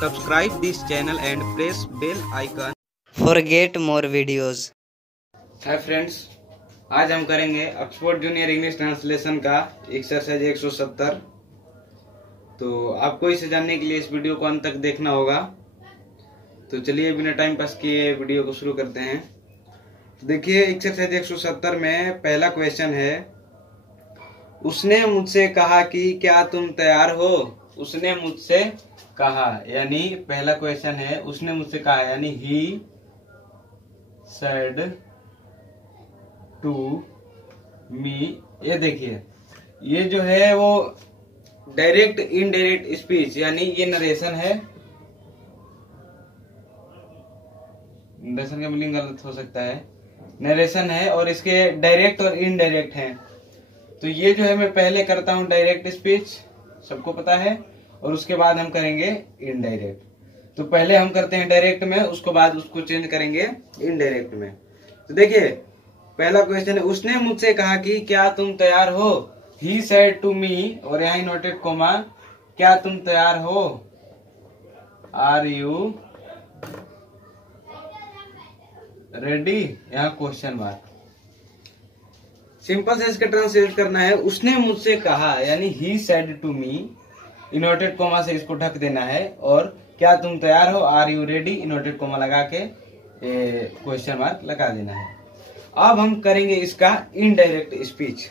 Subscribe this channel and press bell icon for get more videos. Hi friends, आज हम करेंगे Oxford junior English translation का exercise 170। तो आपको इसे जानने के लिए इस वीडियो को अंत तक देखना होगा। तो चलिए बिना टाइम पास किए वीडियो को शुरू करते हैं। तो देखिए एक्सरसाइज 170 में पहला क्वेश्चन है, उसने मुझसे कहा कि क्या तुम तैयार हो। उसने मुझसे कहा यानी पहला क्वेश्चन है, उसने मुझसे कहा यानी ही सेड टू मी। ये देखिए, ये जो है वो डायरेक्ट इनडायरेक्ट स्पीच यानी ये नरेशन है। नरेशन का मीनिंग गलत हो सकता है, नरेशन है और इसके डायरेक्ट और इनडायरेक्ट हैं। तो ये जो है मैं पहले करता हूं डायरेक्ट स्पीच, सबको पता है, और उसके बाद हम करेंगे इनडायरेक्ट। तो पहले हम करते हैं डायरेक्ट में, उसके बाद उसको चेंज करेंगे इनडायरेक्ट में। तो देखिए पहला क्वेश्चन है, उसने मुझसे कहा कि क्या तुम तैयार हो। ही सेड टू मी, और यहाँ नोटेड कोमा, क्या तुम तैयार हो। आर यू रेडी, यहाँ क्वेश्चन मार्क। सिंपल से इसका ट्रांसलेट करना है, उसने मुझसे कहा यानी he said to me, inverted comma से इसको ढक देना है, और क्या तुम तैयार हो, are you ready, inverted comma लगा के क्वेश्चन मार्क लगा देना है। अब हम करेंगे इसका इनडायरेक्ट स्पीच।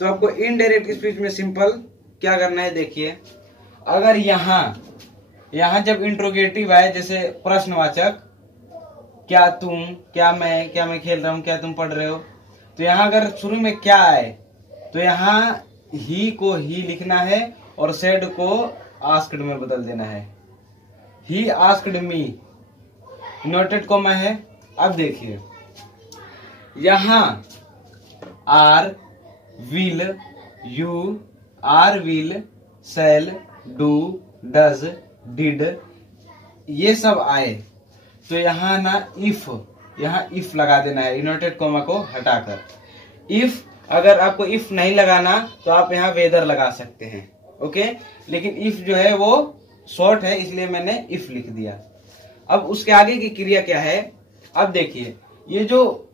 तो आपको इनडायरेक्ट स्पीच में सिंपल क्या करना है, देखिए अगर यहाँ जब इंट्रोगेटिव आए, जैसे प्रश्नवाचक, क्या तुम, क्या मैं खेल रहा हूँ, क्या तुम पढ़ रहे हो, तो यहाँ अगर शुरू में क्या आए तो यहाँ ही को ही लिखना है और सेड को आस्क्ड में बदल देना है। He asked me, noted comma है। अब देखिए यहाँ are will, you, are will, shall, do, does, did, ये सब आए तो यहाँ ना यहाँ इफ लगा देना है, इनवर्टेड कोमा को हटाकर। इफ अगर आपको इफ नहीं लगाना तो आप यहाँ वेदर लगा सकते हैं, ओके। लेकिन इफ जो है वो शॉर्ट है, इसलिए मैंने इफ लिख दिया। अब उसके आगे की क्रिया क्या है, अब देखिए ये जो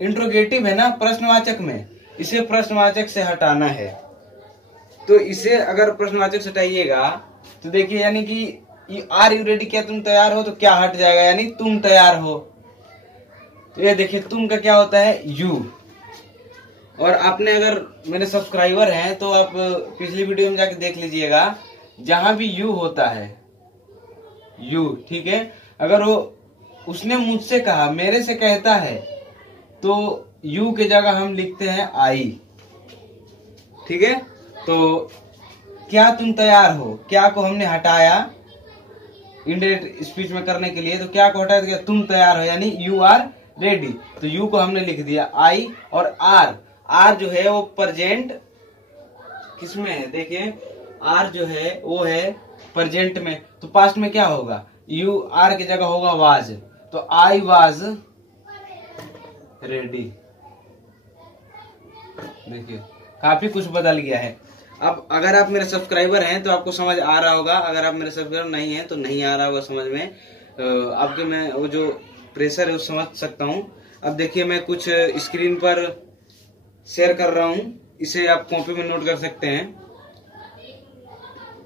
इंट्रोगेटिव है ना प्रश्नवाचक में, इसे प्रश्नवाचक से हटाना है। तो इसे अगर प्रश्नवाचक से हटाइएगा तो देखिए यानी कि आर यू रेडी, क्या तुम तैयार हो, तो क्या हट जाएगा यानी तुम तैयार हो। तो ये देखिए तुम का क्या होता है, यू। और आपने अगर मेरे सब्सक्राइबर हैं तो आप पिछली वीडियो में जाके देख लीजिएगा, जहां भी यू होता है यू, ठीक है, अगर वो उसने मुझसे कहा मेरे से कहता है तो यू के जगह हम लिखते हैं आई, ठीक है। तो क्या तुम तैयार हो, क्या को हमने हटाया इनडायरेक्ट स्पीच में करने के लिए, तो क्या को हटाया तो तुम तैयार हो यानी यू आर रेडी। तो यू को हमने लिख दिया आई, और आर जो है वो प्रेजेंट किसमें है, देखिए आर जो है वो है प्रेजेंट में। तो पास्ट में क्या होगा, यू आर की जगह होगा वाज, तो आई वाज रेडी। देखिए काफी कुछ बदल गया है। अब अगर आप मेरे सब्सक्राइबर हैं तो आपको समझ आ रहा होगा, अगर आप मेरे सब्सक्राइबर नहीं हैं तो नहीं आ रहा होगा समझ में। आपके मैं वो जो प्रेशर है वो समझ सकता हूँ। अब देखिए मैं कुछ स्क्रीन पर शेयर कर रहा हूँ, इसे आप कॉपी में नोट कर सकते हैं।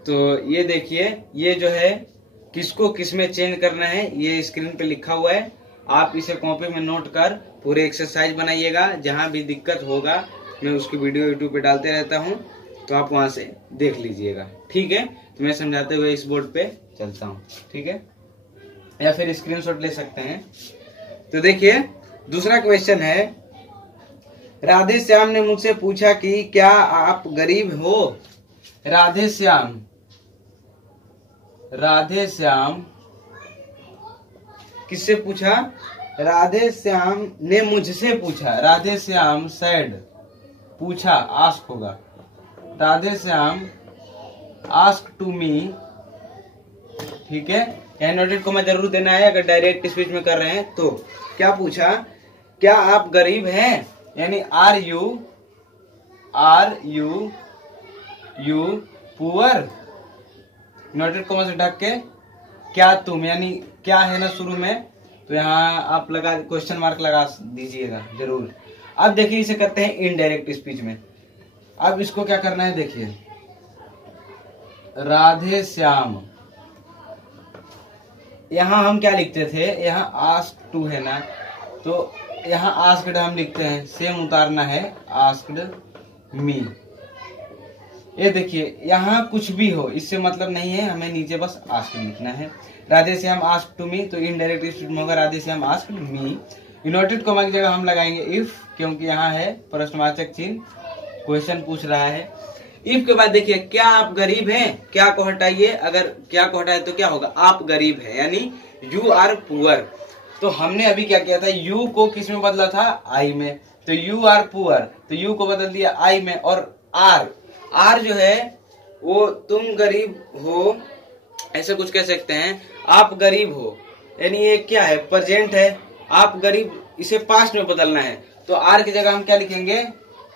तो ये देखिए, ये जो है किसको किस में चेंज करना है ये स्क्रीन पे लिखा हुआ है। आप इसे कॉपी में नोट कर पूरे एक्सरसाइज बनाइएगा। जहां भी दिक्कत होगा मैं उसकी वीडियो यूट्यूब पे डालते रहता हूँ, तो आप वहां से देख लीजिएगा, ठीक है। तो मैं समझाते हुए इस बोर्ड पे चलता हूँ, ठीक है, या फिर स्क्रीनशॉट ले सकते हैं। तो देखिए दूसरा क्वेश्चन है, राधे श्याम ने मुझसे पूछा कि क्या आप गरीब हो। राधे श्याम किससे पूछा, राधे श्याम ने मुझसे पूछा। राधे श्याम सेड, पूछा, आस्क होगा। Radhe Shyam ask to me, ठीक है, यहाँ नोटेड कोमा जरूर देना है अगर डायरेक्ट स्पीच में कर रहे हैं। तो क्या पूछा, क्या आप गरीब हैं यानी are you poor, inverted comma से ढक के क्या तुम, यानी क्या है ना शुरू में, तो यहाँ आप लगा क्वेश्चन मार्क लगा दीजिएगा जरूर। अब देखिए इसे करते हैं इनडायरेक्ट स्पीच में। अब इसको क्या करना है, देखिए राधे श्याम, यहाँ हम क्या लिखते थे, यहाँ आस्क टू है ना, तो यहाँ आस्क्ड हम लिखते हैं, सेम उतारना है आस्क्ड मी। ये देखिए यहाँ कुछ भी हो इससे मतलब नहीं है, हमें नीचे बस आस्क्ड लिखना है। Radhe Shyam ask to me, तो इनडायरेक्ट स्पीच में होगा Radhe Shyam asked me. Inverted comma की जगह हम लगाएंगे इफ, क्योंकि यहाँ है प्रश्नवाचक चिन्ह, क्वेश्चन पूछ रहा है। इफ के बाद देखिए क्या आप गरीब हैं, क्या को हटाइए, अगर क्या को हटाए तो क्या होगा, आप गरीब हैं, यानी यू आर पुअर। तो हमने अभी क्या किया था, यू को किस में बदला था, आई में, तो यू आर पुअर, तो यू को बदल दिया आई में। और आर जो है वो तुम गरीब हो, ऐसे कुछ कह सकते हैं, आप गरीब हो, यानी ये क्या है, प्रेजेंट है, आप गरीब, इसे पास्ट में बदलना है, तो आर की जगह हम क्या लिखेंगे,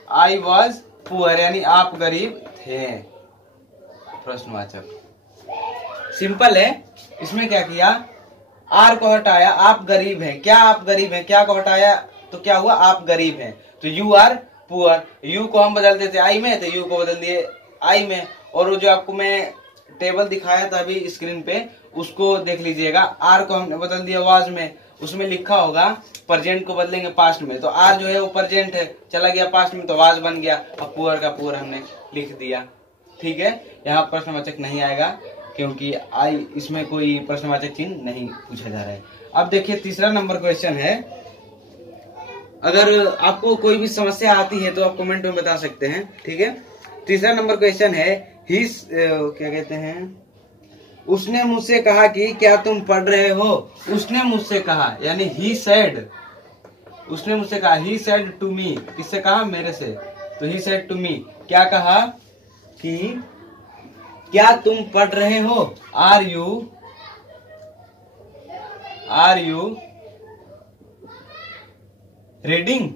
आई वॉज पुअर, यानी आप गरीब थे, प्रश्नवाचक। सिंपल है। इसमें क्या किया, आर को हटाया, आप गरीब हैं, क्या आप गरीब हैं, क्या को हटाया तो क्या हुआ, आप गरीब हैं, तो यू आर पुअर। यू को हम बदल देते आई में, तो यू को बदल दिए आई में। और वो जो आपको मैं टेबल दिखाया था अभी स्क्रीन पे, उसको देख लीजिएगा, आर को हमने बदल दिया वाज में, उसमें लिखा होगा प्रेजेंट को बदलेंगे पास्ट में, तो आर जो है वो प्रेजेंट है, चला गया पास्ट में, तो वाज बन गया, अब पुअर का पुअर हमने लिख दिया। ठीक है, यहाँ प्रश्नवाचक नहीं आएगा क्योंकि आई, इसमें कोई प्रश्नवाचक चिन्ह नहीं पूछा जा रहा है। अब देखिए तीसरा नंबर क्वेश्चन है, अगर आपको कोई भी समस्या आती है तो आप कमेंट में बता सकते हैं। ठीक है, तीसरा नंबर क्वेश्चन है, क्या कहते हैं, उसने मुझसे कहा कि क्या तुम पढ़ रहे हो। उसने मुझसे कहा, यानी ही सेड, उसने मुझसे कहा, ही सेड टू मी, किससे कहा, मेरे से, तो ही सेड टू मी, क्या कहा कि क्या तुम पढ़ रहे हो, are you reading,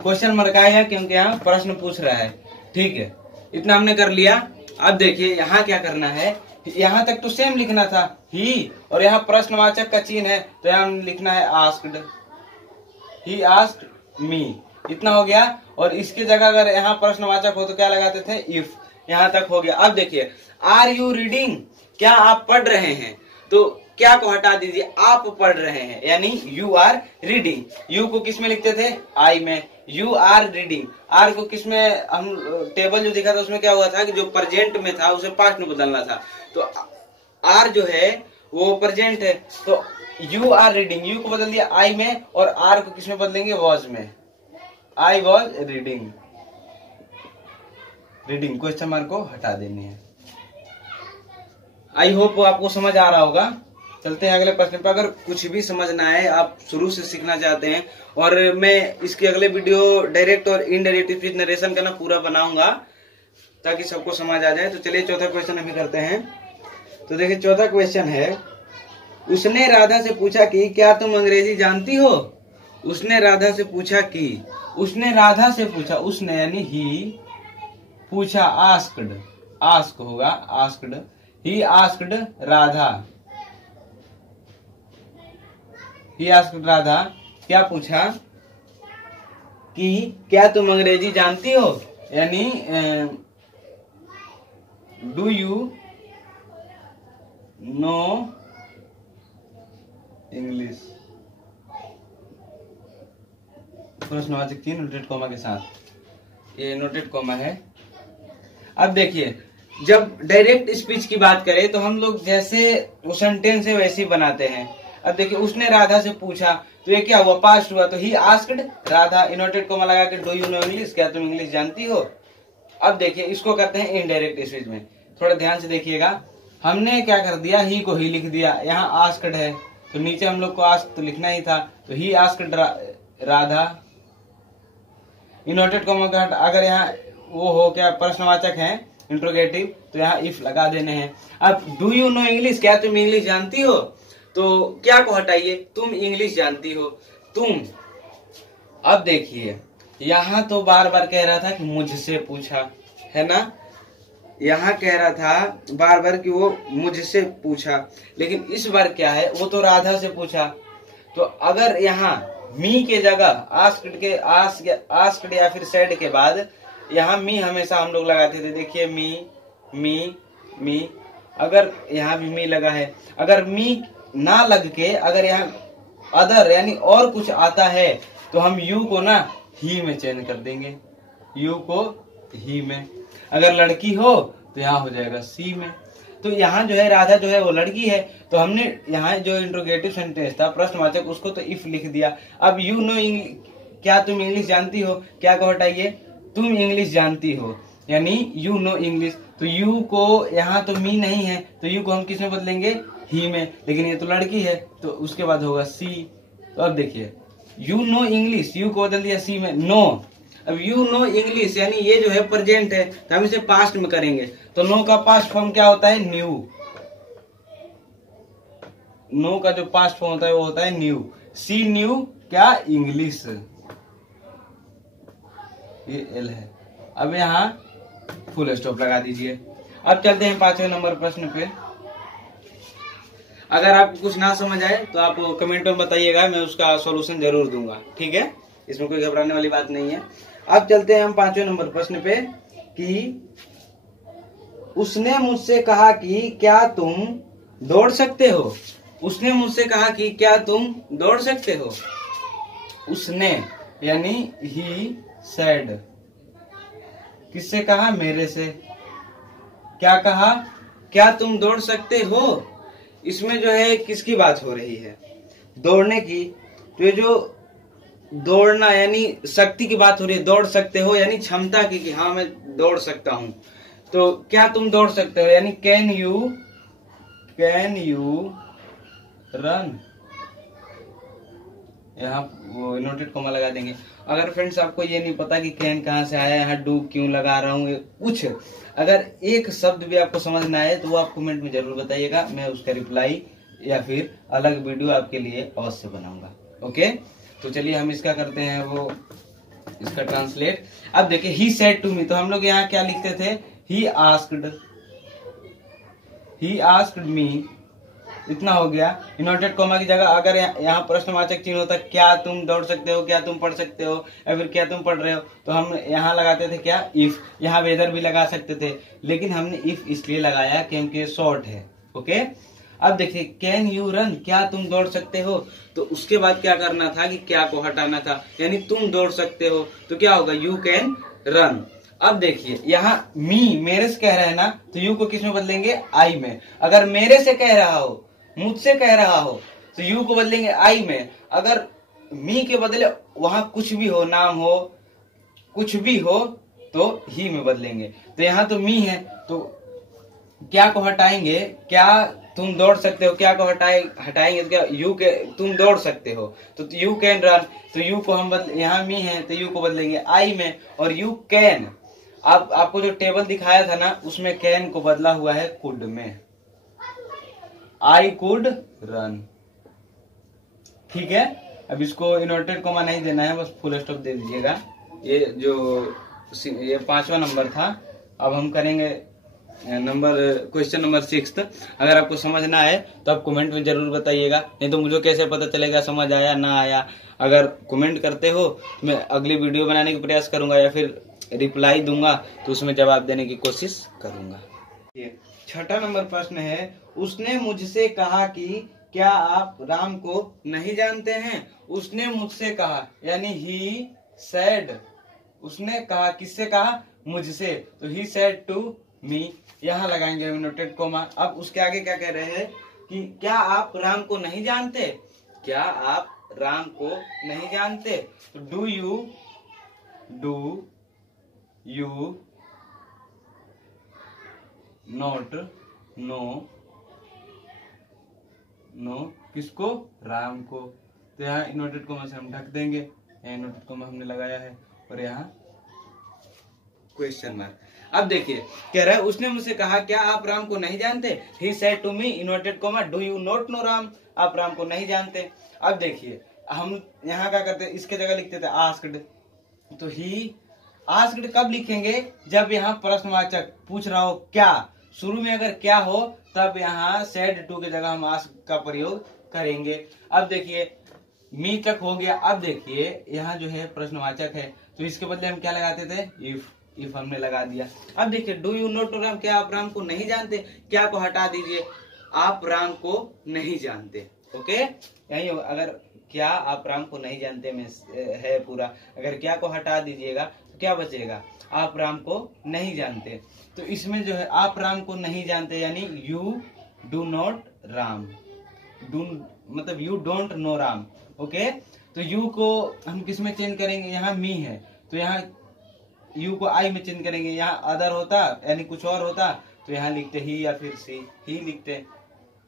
question mark आएगा क्योंकि यहाँ प्रश्न पूछ रहा है। ठीक है, इतना हमने कर लिया। अब देखिए यहाँ क्या करना है, यहाँ तक तो सेम लिखना था ही, और यहाँ प्रश्नवाचक का चिन्ह है, तो यहाँ लिखना है आस्क्ड, ही आस्क्ड मी, इतना हो गया। और इसकी जगह अगर यहाँ प्रश्नवाचक हो तो क्या लगाते थे, इफ, यहाँ तक हो गया। अब देखिए आर यू रीडिंग, क्या आप पढ़ रहे हैं, तो क्या को हटा दीजिए, आप पढ़ रहे हैं, यानी यू आर रीडिंग। यू को किस में लिखते थे, आई में, यू आर रीडिंग। आर को किस में, हम टेबल जो दिखा था उसमें क्या हुआ था कि जो प्रेजेंट में था उसे पास्ट में बदलना था, तो आर जो है वो प्रेजेंट है, तो यू आर रीडिंग, यू को बदल दिया आई में, और आर को किस में बदलेंगे, वॉज में, I was reading. Reading question mark को हटा देनी है। आई होप आपको समझ आ रहा होगा। चलते हैं अगले प्रश्न पर। अगर कुछ भी समझना है, आप शुरू से सीखना चाहते हैं, और मैं इसके अगले वीडियो डायरेक्ट और इनडायरेक्ट स्पीच नरेशन का ना पूरा बनाऊंगा ताकि सबको समझ आ जाए। तो चलिए चौथा क्वेश्चन अभी करते हैं। तो देखिए चौथा क्वेश्चन है, उसने राधा से पूछा कि क्या तुम अंग्रेजी जानती हो। उसने राधा से पूछा कि, उसने राधा से पूछा, उसने यानी ही, पूछा आस्क्ड, आस्क होगा asked, he asked Radha, he asked Radha, क्या पूछा कि क्या तुम अंग्रेजी जानती हो, यानी डू यू नो इंग्लिश, प्रश्नवाचक चिन्ह नोटेड कॉमा के साथ, ये नोटेड कॉमा है। अब देखिए जब डायरेक्ट स्पीच की बात करें तो हम लोग जैसे वो सेंटेंस है वैसे ही बनाते हैं। अब देखिए उसने राधा से पूछा, तो ये क्या हुआ, पास्ट हुआ, तो he asked Radha, inverted comma लगा के डू यू नो इंग्लिश, क्या तुम इंग्लिश जानती हो। अब देखिए इसको करते हैं इनडायरेक्ट स्पीच में, थोड़ा ध्यान से देखिएगा। हमने क्या कर दिया, ही को ही लिख दिया, यहाँ आस्क्ड है तो नीचे हम लोग को आस्क तो लिखना ही था, तो he asked Radha, inverted comma का अगर यहाँ वो हो क्या प्रश्नवाचक है इंट्रोगेटिव, तो यहाँ इफ लगा देने हैं। अब डू यू नो इंग्लिश, क्या तुम इंग्लिश जानती हो, तो क्या को हटाइए, तुम इंग्लिश जानती हो, तुम। अब देखिए यहाँ तो बार बार कह रहा था कि मुझसे पूछा, है ना, यहाँ कह रहा था बार बार कि वो मुझसे पूछा, लेकिन इस बार क्या है, वो तो राधा से पूछा। तो अगर यहाँ मी के जगह आस्क्ड या फिर सेड के बाद यहाँ मी हमेशा हम लोग लगाते थे। देखिए मी, अगर यहाँ भी मी लगा है, अगर मी ना लग के अगर यहाँ अदर यानी और कुछ आता है तो हम यू को ना ही में चेंज कर देंगे, यू को ही में। अगर लड़की हो तो यहाँ हो जाएगा सी में। तो यहाँ जो है राधा जो है वो लड़की है, तो हमने यहाँ जो इंट्रोगेटिव सेंटेंस था प्रश्नवाचक उसको तो इफ लिख दिया। अब यू नो क्या तुम इंग्लिश जानती हो, क्या को हटाइए, तुम इंग्लिश जानती हो, यानी यू नो इंग्लिश। तो यू को यहाँ तो मी नहीं है तो यू को हम किस में बदलेंगे, ही में, लेकिन ये तो लड़की है तो उसके बाद होगा सी। तो अब देखिए यू नो इंग्लिश, यू को बदल दिया सी में, नो। अब यू नो इंग्लिश यानी ये जो है प्रेजेंट है तो हम इसे पास्ट में करेंगे, तो नो का पास्ट फॉर्म क्या होता है, न्यू। नो का जो पास्ट फॉर्म होता है वो होता है न्यू। सी न्यू क्या, इंग्लिश, ये एल है। अब यहाँ फुल स्टॉप लगा दीजिए। अब चलते हैं 5वें नंबर प्रश्न पे। अगर आपको कुछ ना समझ आए तो आप कमेंट में बताइएगा, मैं उसका सॉल्यूशन जरूर दूंगा, ठीक है, इसमें कोई घबराने वाली बात नहीं है। अब चलते हैं हम 5वें नंबर प्रश्न पे कि उसने मुझसे कहा कि क्या तुम दौड़ सकते हो। उसने मुझसे कहा कि क्या तुम दौड़ सकते हो। उसने यानी ही सेड, किससे कहा, मेरे से। क्या कहा, क्या तुम दौड़ सकते हो। इसमें जो है किसकी बात हो रही है, दौड़ने की। तो ये जो दौड़ना यानी शक्ति की बात हो रही है, दौड़ सकते हो यानी क्षमता की, कि हाँ मैं दौड़ सकता हूं। तो क्या तुम दौड़ सकते हो यानी कैन यू रन, यहाँ वो इनवर्टेड कॉमा लगा देंगे। अगर फ्रेंड्स आपको ये नहीं पता कि कैन कहाँ से आया, यहाँ डू क्यों लगा रहा हूँ, कुछ अगर एक शब्द भी आपको समझ ना आए तो वो आप कमेंट में जरूर बताइएगा, मैं उसका रिप्लाई या फिर अलग वीडियो आपके लिए अवश्य बनाऊंगा। ओके, तो चलिए हम इसका करते हैं वो इसका ट्रांसलेट। अब देखिए ही सेड टू मी, तो हम लोग यहाँ क्या लिखते थे, ही आस्क्ड मी, इतना हो गया। इनवर्टेड कॉमा की जगह अगर यहाँ प्रश्नवाचक चिन्ह होता क्या तुम दौड़ सकते हो, क्या तुम पढ़ सकते हो, या फिर क्या तुम पढ़ रहे हो, तो हम यहाँ लगाते थे क्या, इफ। यहाँ वेदर भी लगा सकते थे, लेकिन हमने इफ इसलिए लगाया क्योंकि शॉर्ट है। ओके, अब देखिए कैन यू रन, क्या तुम दौड़ सकते हो। तो उसके बाद क्या करना था कि क्या को हटाना था, यानी तुम दौड़ सकते हो तो क्या होगा, यू कैन रन। अब देखिए यहाँ मेरे से कह रहा है ना, तो यू को किस में बदलेंगे, आई में। अगर मेरे से कह रहा हो, मुझसे कह रहा हो, तो यू को बदलेंगे आई में। अगर मी के बदले वहां कुछ भी हो, नाम हो, कुछ भी हो, तो ही में बदलेंगे। तो यहाँ तो मी है तो क्या को हटाएंगे, क्या तुम दौड़ सकते हो, क्या को हटाएंगे तो क्या, यू के तुम दौड़ सकते हो, तो यू कैन रन। तो यू को हम यहाँ मी है तो यू को बदलेंगे आई में, और यू कैन, आपको जो टेबल दिखाया था ना उसमें कैन को बदला हुआ है कुड में, आई कुड रन। ठीक है, अब इसको इनवर्टेड कॉमा नहीं देना है, बस फुल स्टॉप दे दीजिएगा। ये 5वां नंबर था। अब हम करेंगे क्वेश्चन नंबर 6। अगर आपको समझ ना आए तो आप कमेंट में जरूर बताइएगा, नहीं तो मुझे कैसे पता चलेगा समझ आया ना आया। अगर कमेंट करते हो तो मैं अगली वीडियो बनाने का प्रयास करूंगा या फिर रिप्लाई दूंगा तो उसमें जवाब देने की कोशिश करूंगा। 6वां नंबर प्रश्न है, उसने मुझसे कहा कि क्या आप राम को नहीं जानते हैं। उसने मुझसे कहा यानी ही सेड, उसने कहा, किससे कहा, मुझसे, तो ही सेड टू मी। यहाँ लगाएंगे इनवर्टेड कॉमा। अब उसके आगे क्या कह रहे हैं कि क्या आप राम को नहीं जानते, क्या आप राम को नहीं जानते, तो डू यू नॉट नो किसको, राम को। तो यहाँ इनवर्टेड कॉमा से हम ढक देंगे, यहाँ इनवर्टेड कॉमा हमने लगाया है और यहाँ क्वेश्चन मार्क। अब देखिए कह रहा है उसने मुझसे कहा क्या आप राम को नहीं जानते, he said to me inverted comma do you not know Ram, आप राम को नहीं जानते। अब देखिए हम यहाँ क्या करते, इसके जगह लिखते थे आस्क्ड, तो ही आस्क्ड कब लिखेंगे, जब यहाँ प्रश्नवाचक पूछ रहा हो क्या, शुरू में अगर क्या हो तब यहाँ सेड टू की जगह हम आस्क का प्रयोग करेंगे। अब देखिए मी तक हो गया। अब देखिए यहाँ जो है प्रश्नवाचक है तो इसके बदले हम क्या लगाते थे, इफ हमने लगा दिया। अब देखिए do you know to Ram, क्या आप राम को नहीं जानते, क्या को हटा दीजिए, आप राम को नहीं जानते। ओके, यही अगर क्या आप राम को नहीं जानते में है पूरा, अगर क्या को हटा दीजिएगा तो क्या बचेगा, आप राम को नहीं जानते। तो इसमें जो है आप राम को नहीं जानते यानी you do not Ram, do मतलब you don't know Ram. Okay, तो यू को हम किस में चेंज करेंगे, यहाँ मी है तो यहाँ यू को आई में चेंज करेंगे, यहाँ अदर होता यानी कुछ और होता तो यहाँ लिखते ही या फिर सी ही लिखते,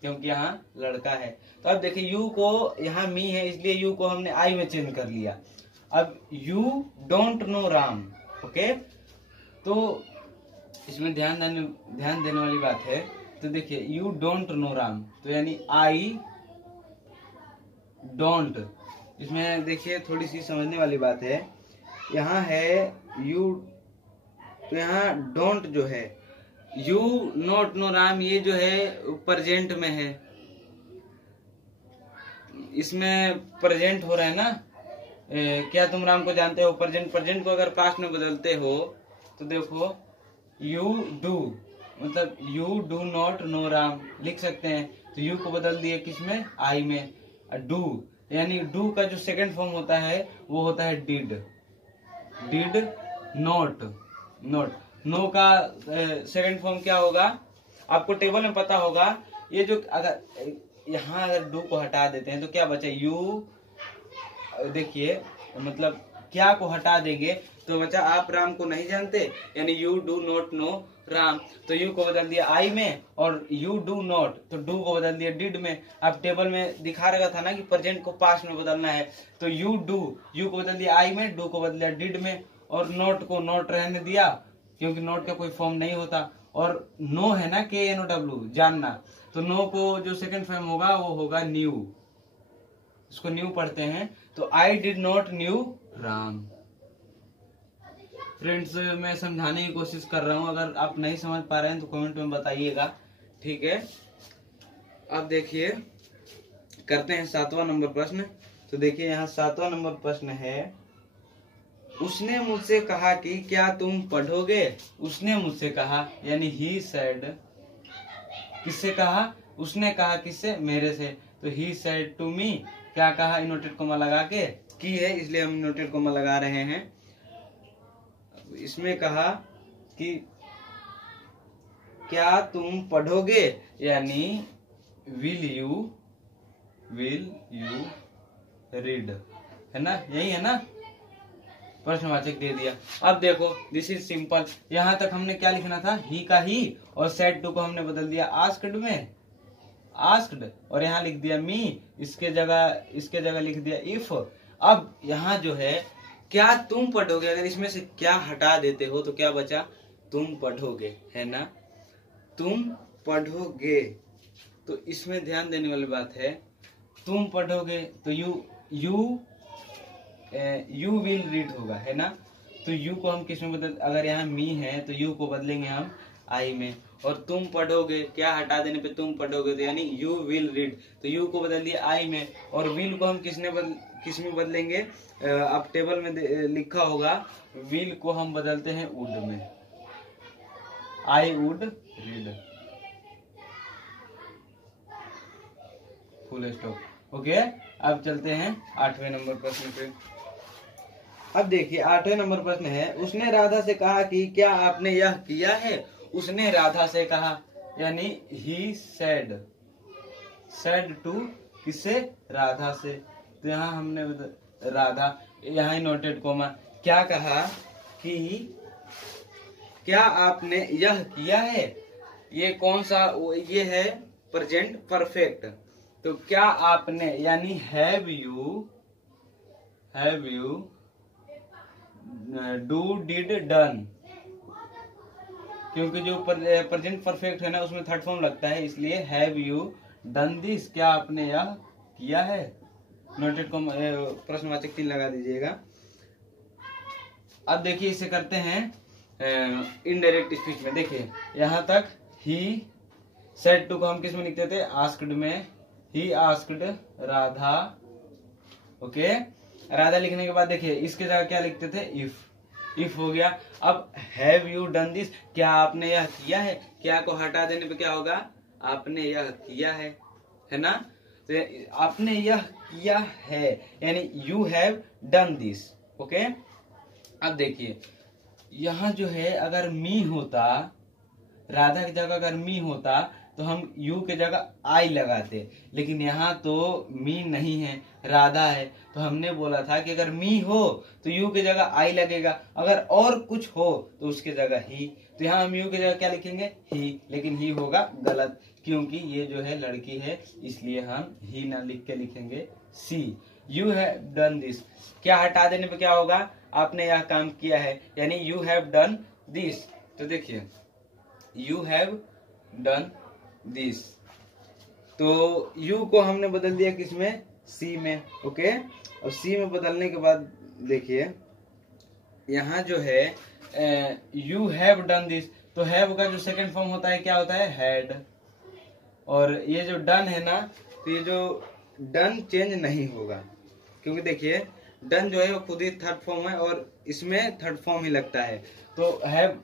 क्योंकि यहाँ लड़का है। तो अब देखिए यू को यहाँ मी है इसलिए यू को हमने आई में चेंज कर लिया। अब you don't know Ram. Okay, तो इसमें ध्यान देने वाली बात है। तो देखिए यू डोंट नो राम तो यानी आई डोंट, इसमें देखिए थोड़ी सी समझने वाली बात है। यहाँ है यू तो यहाँ डोंट जो है, यू नॉट नो राम ये जो है प्रेजेंट में है, इसमें प्रेजेंट हो रहा है ना। क्या तुम राम को जानते हो, प्रेजेंट को अगर पास्ट में बदलते हो तो देखो यू डू मतलब you do not know Ram लिख सकते हैं। तो यू को बदल दिए किसमें, आई में। डू यानी डू का जो सेकंड फॉर्म होता है वो होता है डिड नॉट। नो का सेकंड फॉर्म क्या होगा आपको टेबल में पता होगा। ये जो अगर यहाँ अगर डू को हटा देते हैं तो क्या बचा, यू देखिए मतलब क्या को हटा देंगे तो बचा आप राम को नहीं जानते यानी you do not know Ram. तो यू को बदल दिया आई में और यू डू नॉट तो डू को बदल दिया डिड में। अब टेबल में दिखा रखा था ना कि प्रेजेंट को पास्ट में बदलना है, तो यू को बदल दिया आई में, डू को बदल दिया डिड में और नॉट को नॉट रहने दिया क्योंकि नॉट का कोई फॉर्म नहीं होता। और नो है ना KNOW जानना, तो नो को जो सेकंड फॉर्म होगा वो होगा न्यू, इसको न्यू पढ़ते हैं। तो I did not new Ram. Friends मैं समझाने की कोशिश कर रहा हूँ, अगर आप नहीं समझ पा रहे हैं तो कमेंट में बताइएगा, ठीक है। अब देखिए करते हैं 7वां नंबर प्रश्न। तो देखिए यहाँ 7वां नंबर प्रश्न है, उसने मुझसे कहा कि क्या तुम पढ़ोगे। उसने मुझसे कहा यानी ही सेड, किससे कहा, उसने कहा किससे, मेरे से। तो ही सेड टू मी, क्या कहा, इनवर्टेड कोमा लगा के की है इसलिए हम इनवर्टेड कोमा लगा रहे हैं। इसमें कहा कि क्या तुम पढ़ोगे यानी विल यू रीड, है ना, यही है ना, प्रश्नवाचक दे दिया। अब देखो दिस इज सिंपल, यहाँ तक हमने क्या लिखना था, ही का ही और सेड टू को हमने बदल दिया आस्क्ड में, आस्क्ड, और यहाँ लिख दिया मी, इसके जगह लिख दिया इफ। अब यहाँ जो है क्या तुम पढ़ोगे, अगर इसमें से क्या हटा देते हो तो क्या बचा, तुम पढ़ोगे, है ना, तुम पढ़ोगे। तो इसमें ध्यान देने वाली बात है, तुम पढ़ोगे तो यू विल रीड होगा, है ना। तो यू को हम किस में बदल, अगर यहाँ मी है तो यू को बदलेंगे हम आई में, और तुम पढ़ोगे क्या हटा देने पे तुम पढ़ोगे तो यानी यू विल रीड, तो यू को बदल दिया आई में, और विल को हम किस में बदलेंगे, अब टेबल में लिखा होगा, विल को हम बदलते हैं वुड में, I would read, full stop. Okay, अब चलते हैं 8वें नंबर प्रश्न पे। अब देखिए 8वें नंबर प्रश्न है, उसने राधा से कहा कि क्या आपने यह किया है। उसने राधा से कहा यानी ही सेड टू किससे, राधा से। तो यहाँ हमने राधा, यहाँ नोटेड कोमा, क्या कहा कि क्या आपने यह किया है, ये कौन सा, ये है प्रेजेंट परफेक्ट। तो क्या आपने यानी have you do did done, क्योंकि जो प्रेजेंट परफेक्ट है ना उसमें थर्ड फॉर्म लगता है, इसलिए हैव यू डन दिस, क्या आपने यह किया है। नोटेड को प्रश्नवाचक 3 लगा दीजिएगा। अब देखिए इसे करते हैं इनडायरेक्ट स्पीच में। देखिए यहाँ तक ही सेड टू को हम किस में लिखते थे, आस्क्ड में। He asked Radha, okay. Radha लिखने के बाद देखिए इसके जगह क्या लिखते थे, इफ हो गया। अब हैव यू डन दिस, क्या आपने यह किया है, क्या को हटा देने पे क्या होगा, आपने यह किया है ना। तो आपने यह किया है यानी you have done this, okay. अब देखिए यहाँ जो है अगर मी होता, राधा की जगह अगर मी होता तो हम यू के जगह आई लगाते, लेकिन यहाँ तो मी नहीं है, राधा है। तो हमने बोला था कि अगर मी हो तो यू की जगह आई लगेगा, अगर और कुछ हो तो उसके जगह ही। तो यहाँ हम यू की जगह क्या लिखेंगे, ही, लेकिन ही होगा गलत क्योंकि ये जो है लड़की है, इसलिए हम ही ना लिख के लिखेंगे सी। यू हैव डन दिस, क्या हटा देने पे क्या होगा, आपने यह काम किया है यानी यू हैव डन दिस। तो देखिए यू हैव डन दिस, तो यू को हमने बदल दिया किसमें, सी में, ओके। और सी में बदलने के बाद देखिए यहाँ जो है यू हैव डन दिस, तो हैव का जो सेकंड फॉर्म होता है क्या होता है, हैड। और ये जो डन है ना, तो ये जो डन चेंज नहीं होगा क्योंकि देखिए डन जो है वो खुद ही थर्ड फॉर्म है और इसमें थर्ड फॉर्म ही लगता है। तो हैव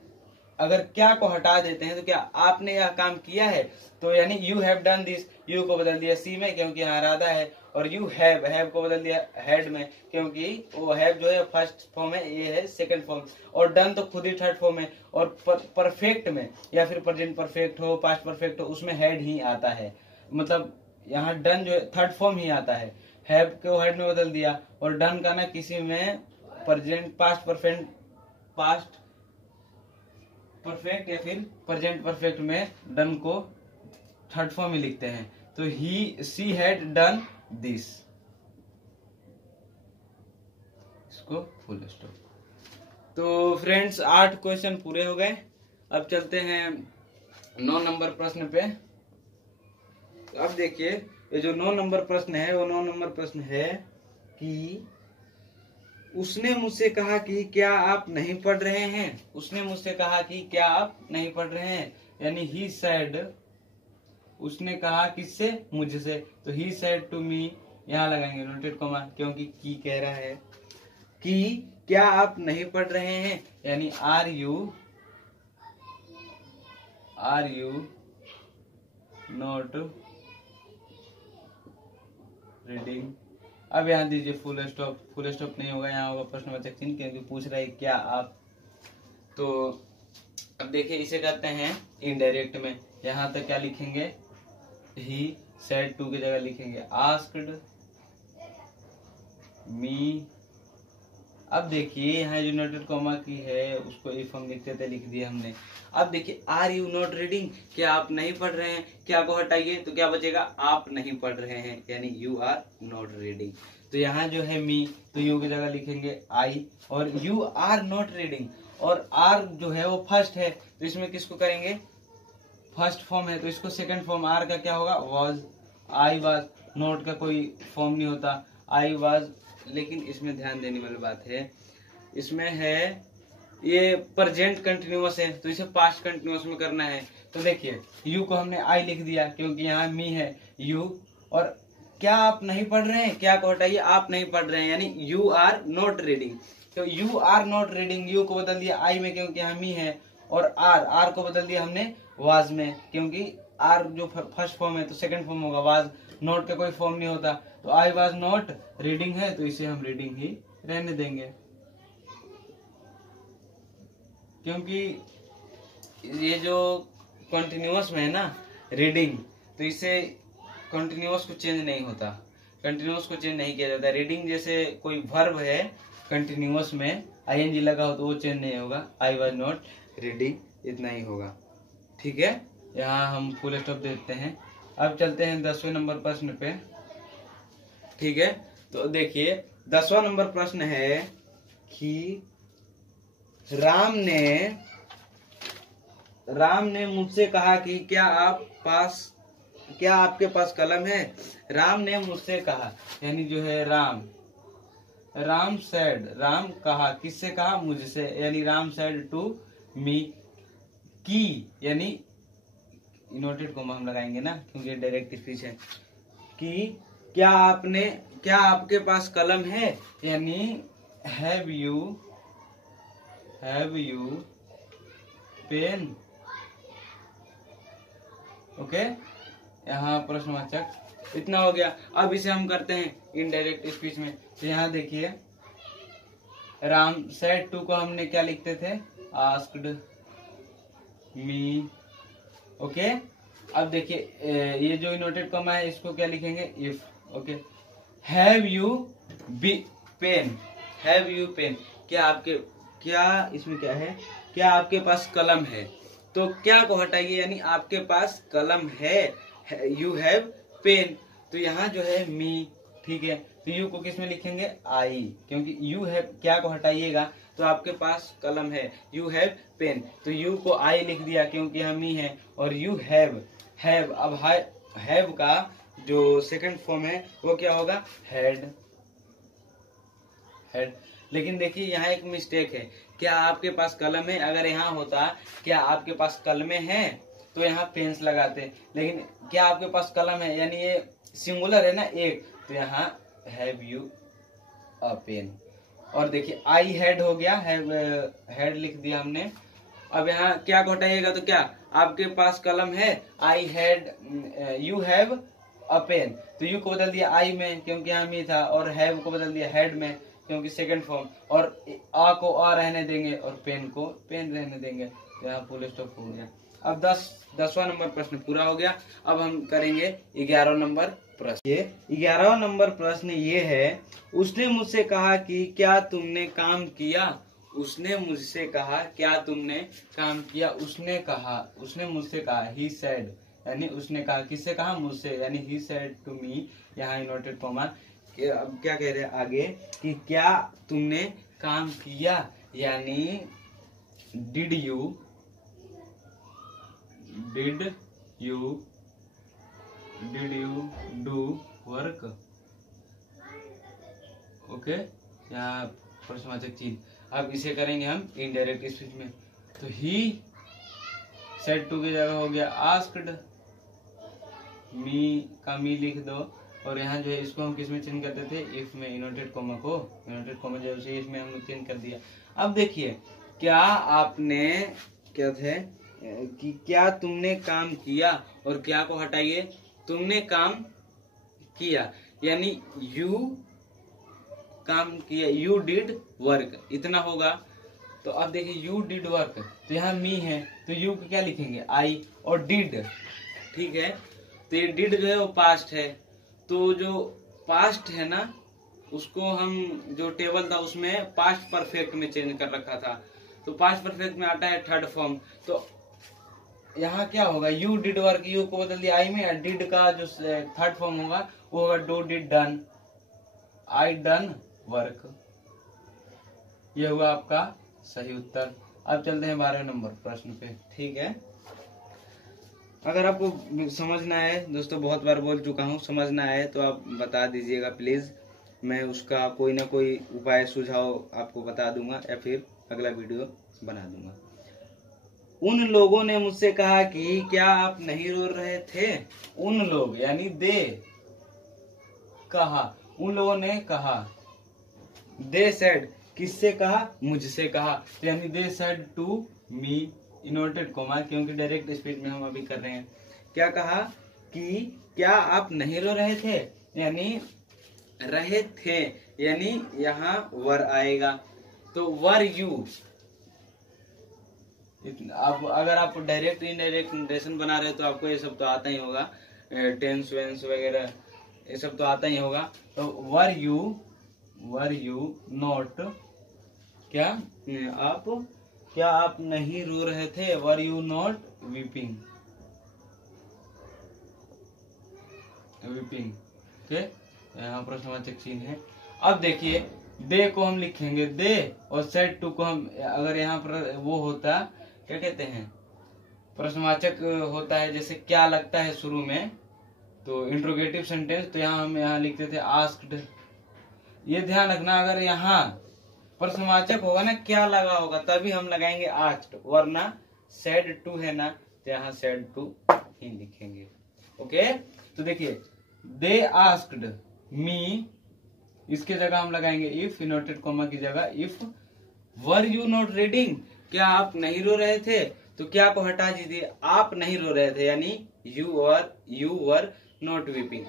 अगर क्या को हटा देते हैं तो क्या आपने यह काम किया है, तो यानी you have done this, you को बदल दिया सी में क्योंकि यहाँ राधा है, और यू हैव को बदल दिया हैड में क्योंकि वो हैव जो है फर्स्ट फॉर्म है, ये है सेकंड फॉर्म, और डन तो खुद ही थर्ड फॉर्म है। और परफेक्ट में या फिर प्रेजेंट परफेक्ट हो, पास्ट परफेक्ट हो, उसमें हैड ही आता है, मतलब यहाँ डन जो है थर्ड फॉर्म ही आता है। हैव को हैड में बदल दिया, और डन का ना किसी में प्रेजेंट पास्ट परफेक्ट या फिर प्रेजेंट परफेक्ट में डन को थर्ड फॉर्म में लिखते हैं। तो ही सी हैड डन दिस, इसको फुल स्टॉप। तो फ्रेंड्स 8 क्वेश्चन पूरे हो गए। अब चलते हैं 9 नंबर प्रश्न पे। अब देखिए ये जो 9 नंबर प्रश्न है वो 9 नंबर प्रश्न है कि उसने मुझसे कहा कि क्या आप नहीं पढ़ रहे हैं। उसने मुझसे कहा कि क्या आप नहीं पढ़ रहे हैं, यानी ही सेड, उसने कहा किससे, मुझसे। तो ही सेड टू मी, यहाँ लगाएंगे नोटेड कॉमा क्योंकि की कह रहा है कि क्या आप नहीं पढ़ रहे हैं, यानी आर यू नॉट रीडिंग। अब यहाँ दीजिए फुल स्टॉप, फुल स्टॉप नहीं होगा, यहाँ होगा प्रश्नवाचक चिन्ह क्योंकि पूछ रहा है क्या आप। तो अब देखिए इसे करते हैं इनडायरेक्ट में। यहाँ तक क्या लिखेंगे, ही सेड टू की जगह लिखेंगे आस्क्ड मी। अब देखिए यहाँ जो नोटेड कॉमा की है उसको इफ हम लिखते थे, लिख दिया हमने। अब देखिए आर यू नॉट रीडिंग, क्या आप नहीं पढ़ रहे हैं, क्या को हटाइए तो क्या बचेगा, आप नहीं पढ़ रहे हैं, यानी यू आर नॉट रीडिंग। तो यहाँ जो है मी, तो यू की जगह लिखेंगे आई, और यू आर नॉट रीडिंग, और आर जो है वो फर्स्ट है तो इसमें किसको करेंगे, फर्स्ट फॉर्म है तो इसको सेकंड फॉर्म, आर का क्या होगा, वाज। आई वाज, नॉट का कोई फॉर्म नहीं होता, आई वाज। लेकिन इसमें ध्यान देने वाली बात है, इसमें है ये प्रेजेंट कंटिन्यूअस है तो इसे पास्ट कंटिन्यूअस में करना है। तो देखिए यू को हमने आई लिख दिया क्योंकि यहाँ मी है यू, और क्या आप नहीं पढ़ रहे हैं, क्या को हटाइए, आप नहीं पढ़ रहे हैं, यानी यू आर नॉट रीडिंग। तो you are not reading, you को बदल दिया आई में क्योंकि यहाँ मी है, और आर को बदल दिया हमने वाज में क्योंकि आर जो फर्स्ट फॉर्म है तो सेकंड फॉर्म होगा वाज, नोट का कोई फॉर्म नहीं होता। तो आई वाज नॉट रीडिंग है तो इसे हम रीडिंग ही रहने देंगे क्योंकि ये जो कंटिन्यूअस में है ना रीडिंग, तो इसे कंटिन्यूअस को चेंज नहीं होता, कंटिन्यूअस को चेंज नहीं किया जाता। रीडिंग जैसे कोई वर्ब है कंटिन्यूअस में आईएनजी लगा हो तो वो चेंज नहीं होगा, आई वाज नॉट रीडिंग, इतना ही होगा। ठीक है, यहाँ हम फुल स्टॉप देते हैं। अब चलते हैं 10वें नंबर प्रश्न पे। ठीक है, तो देखिए 10वां नंबर प्रश्न है कि राम ने मुझसे कहा कि क्या आपके पास कलम है। राम ने मुझसे कहा, यानी जो है राम, राम सैड, राम कहा, किससे कहा, मुझसे, यानी राम सैड टू मी, की यानी इनवर्टेड कॉमा हम लगाएंगे ना क्योंकि डायरेक्ट स्पीच है, कि क्या आपके पास कलम है, यानी हैव यू पेन। ओके, यहाँ प्रश्नवाचक इतना हो गया। अब इसे हम करते हैं इनडायरेक्ट स्पीच में। तो यहाँ देखिए राम सेड टू को हमने क्या लिखते थे, आस्क्ड मी। ओके, अब देखिए ये जो इनवर्टेड कॉमा है इसको क्या लिखेंगे, if. Okay, have you pen, have you pen, क्या इसमें क्या है, क्या आपके पास कलम है, तो क्या को हटाइए, यानी आपके पास कलम है, यू हैव पेन, तो यहाँ जो है मी, ठीक है, तो यू को किस में लिखेंगे, आई, क्योंकि यू हैव, क्या को हटाइएगा तो आपके पास कलम है, यू हैव पेन, तो यू को आई लिख दिया क्योंकि हम ही है, और यू हैव, अब हैव का जो सेकंड फॉर्म है वो क्या होगा, हैड। लेकिन देखिए यहाँ एक मिस्टेक है, क्या आपके पास कलम है, अगर यहाँ होता क्या आपके पास कलमें हैं तो यहाँ पेन्स लगाते, लेकिन क्या आपके पास कलम है, यानी ये सिंगुलर है ना एक, तो यहाँ हैव यू अ पेन। और देखिए आई हैड हो गया, हैड लिख दिया हमने। अब यहाँ क्या को हटाइएगा तो क्या आपके पास कलम है, I had, you have a pen, तो यू को बदल दिया आई में क्योंकि यहाँ मी था, और हैव को बदल दिया हैड में क्योंकि सेकंड फॉर्म, और आ को आ रहने देंगे और पेन को पेन रहने देंगे, यहाँ फुल स्टॉप हो गया। अब 10वां नंबर प्रश्न पूरा हो गया। अब हम करेंगे 11वां नंबर प्रश्न। ये 11वां नंबर प्रश्न ये है, उसने मुझसे कहा कि क्या तुमने काम किया, उसने मुझसे कहा क्या तुमने काम किया, उसने मुझसे कहा, ही सेड, यानी उसने कहा, किससे कहा, मुझसे, यानी ही सेड टू मी, यहाँ इनवर्टेड कॉमा। अब क्या कह रहे हैं आगे, कि क्या तुमने काम किया, यानी did you do work. Okay, यहाँ प्रश्नवाचक चिन्ह। अब इसे करेंगे हम इनडायरेक्ट स्पीच में, तो ही सेड टू की जगह हो गया आस्क्ड मी, का मी लिख दो, और यहाँ जो है इसको हम किस में चेंज करते थे, इफ में, इनवर्टेड कॉमा को, इनवर्टेड कॉमा जो है इसमें हम चेंज कर दिया। अब देखिए क्या आपने, क्या थे कि क्या तुमने काम किया, और क्या को हटाइए, तुमने काम किया, यानी यू काम किया, यू डिड वर्क, इतना होगा। तो अब देखिए यू डिड वर्क, तो यहाँ मी है तो यू को क्या लिखेंगे, आई, और डिड, ठीक है, तो ये डिड जो है वो पास्ट है, तो जो पास्ट है ना उसको हम, जो टेबल था उसमें पास्ट परफेक्ट में चेंज कर रखा था, तो पास्ट परफेक्ट में आता है थर्ड फॉर्म, तो यहाँ क्या होगा, यू डिड वर्क, यू को बदल दिया आई में, या डिड का जो थर्ड फॉर्म होगा वो होगा do did done, I done work. ये हुआ आपका सही उत्तर। अब चलते हैं 12वें नंबर प्रश्न पे, ठीक है। अगर आपको समझना है दोस्तों, बहुत बार बोल चुका हूँ, समझना है तो आप बता दीजिएगा प्लीज, मैं उसका कोई ना कोई उपाय सुझाव आपको बता दूंगा या फिर अगला वीडियो बना दूंगा। उन लोगों ने मुझसे कहा कि क्या आप नहीं रो रहे थे, उन लोग यानी दे कहा, उन लोगों ने कहा, दे सेड, किससे कहा, मुझसे कहा, यानी they said to me, inverted comma क्योंकि डायरेक्ट स्पीच में हम अभी कर रहे हैं। क्या कहा कि क्या आप नहीं रो रहे थे, यानी रहे थे, यानी यहाँ वर आएगा, तो वर यू। अब अगर आप डायरेक्ट इनडायरेक्ट नरेशन बना रहे हो तो आपको ये सब तो आता ही होगा, टेंस वेंस वगैरह ये सब तो आता ही होगा। तो वर यू नॉट, क्या आप नहीं रो रहे थे, were you not weeping, okay, यहाँ प्रश्नवाचक चिन्ह है। अब देखिए दे को हम लिखेंगे दे, और सेड टू को हम, अगर यहाँ पर वो होता, क्या कहते हैं, प्रश्नवाचक होता है, जैसे क्या लगता है शुरू में, तो इंट्रोगेटिव सेंटेंस, तो यहाँ हम यहाँ लिखते थे आस्क्ड, ये ध्यान रखना, अगर यहाँ प्रश्नवाचक होगा ना, क्या लगा होगा, तभी हम लगाएंगे आस्क्ड, वरना सेड टू है ना, तो यहाँ सेड टू ही लिखेंगे। ओके, तो देखिए दे आस्क्ड मी, इसके जगह हम लगाएंगे इफ, इनवर्टेड कॉमा की जगह if. Were you not reading, क्या आप नहीं रो रहे थे, तो क्या को हटा दीजिए, आप नहीं रो रहे थे, यानी यू वर नॉट वीपिंग।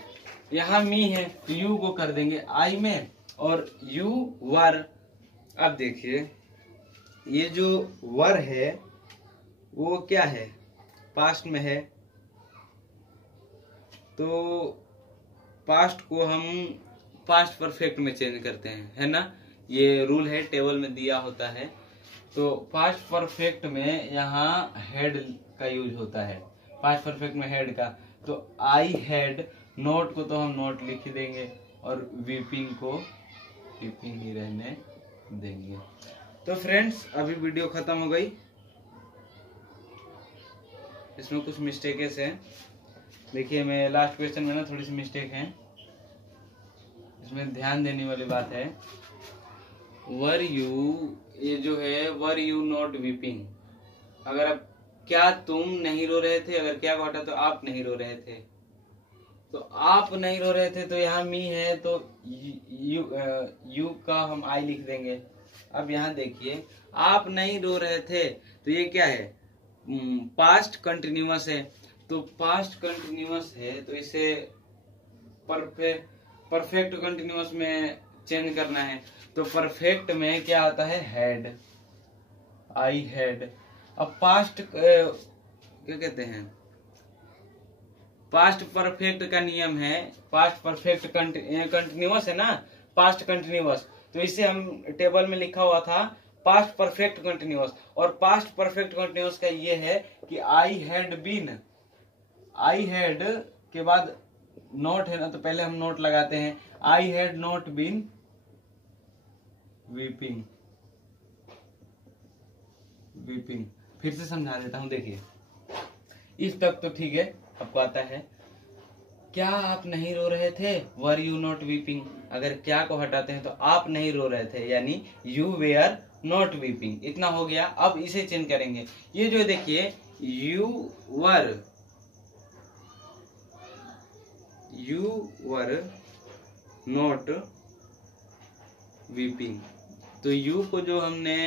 यहाँ मी है, यू को कर देंगे आई में, और यू वर। अब देखिए ये जो वर है वो क्या है, पास्ट में है, तो पास्ट को हम पास्ट परफेक्ट में चेंज करते हैं, है ना, ये रूल है, टेबल में दिया होता है। तो पास्ट परफेक्ट में यहाँ हेड का यूज होता है, पास्ट परफेक्ट में हेड का, तो आई हैड, नोट को तो हम नोट लिख ही देंगे, और वीपिंग को वीपिंग ही रहने देंगे। तो फ्रेंड्स अभी वीडियो खत्म हो गई, इसमें कुछ मिस्टेक्स हैं। देखिए मैं लास्ट क्वेश्चन में ना थोड़ी सी मिस्टेक है, इसमें ध्यान देने वाली बात है। वर यू, ये जो है वर यू नॉट वीपिंग, अगर आप क्या तुम नहीं रो रहे थे, अगर क्या को हटा तो आप नहीं रो रहे थे, तो आप नहीं रो रहे थे, तो यहाँ मी है, तो यू का हम आई लिख देंगे। अब यहाँ देखिए आप नहीं रो रहे थे, तो ये क्या है, पास्ट कंटिन्यूअस है, तो पास्ट कंटिन्यूअस है तो इसे परफेक्ट कंटिन्यूअस में चेंज करना है। तो परफेक्ट में क्या आता है, हैड, आई हैड। अब पास्ट क्या कहते हैं, पास्ट परफेक्ट का नियम है, पास्ट परफेक्ट कंटिन्यूअस है ना, पास्ट कंटिन्यूअस, तो इसे हम टेबल में लिखा हुआ था पास्ट परफेक्ट कंटिन्यूअस, और पास्ट परफेक्ट कंटिन्यूअस का ये है कि I had been, I had के बाद नोट है ना, तो पहले हम नोट लगाते हैं, I had not been weeping, weeping. फिर से समझा देता हूं, देखिए इस तक तो ठीक है, आपको आता है। क्या आप नहीं रो रहे थे, वर यू नॉट वीपिंग, अगर क्या को हटाते हैं तो आप नहीं रो रहे थे, यानी यू वेयर नॉट वीपिंग, इतना हो गया। अब इसे चेंज करेंगे, ये जो देखिए यू वर नॉट वीपिंग, तो यू को जो हमने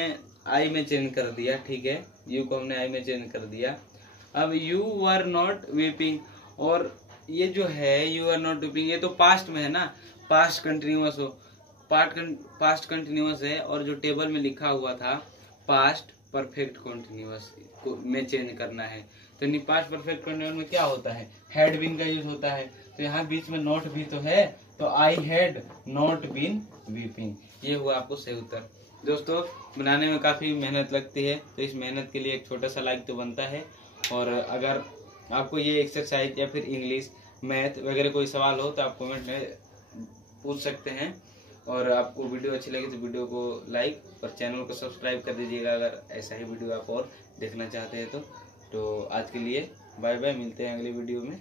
आई में चेंज कर दिया, ठीक है, यू को हमने आई में चेंज कर दिया। अब यू वर नॉट वीपिंग, और ये जो है यू आर नॉट वीपिंग, ये तो पास्ट में है ना, पास्ट कंटिन्यूअस हो, पास्ट कंटिन्यूअस है, और जो टेबल में लिखा हुआ था पास्ट परफेक्ट कंटिन्यूअस में चेंज करना है। तो नहीं, पास्ट परफेक्ट कंटिन्यूअस में क्या होता है, हैड बीन का यूज होता है, तो यहाँ बीच में नॉट भी तो है, तो I had not been weeping, ये हुआ आपको सही उत्तर। दोस्तों बनाने में काफी मेहनत लगती है, तो इस मेहनत के लिए एक छोटा सा लाइक तो बनता है। और अगर आपको ये एक्सरसाइज या फिर इंग्लिश मैथ वगैरह कोई सवाल हो तो आप कमेंट में पूछ सकते हैं। और आपको वीडियो अच्छी लगी तो वीडियो को लाइक और चैनल को सब्सक्राइब कर दीजिएगा, अगर ऐसा ही वीडियो आप और देखना चाहते हैं तो आज के लिए बाय बाय, मिलते हैं अगली वीडियो में।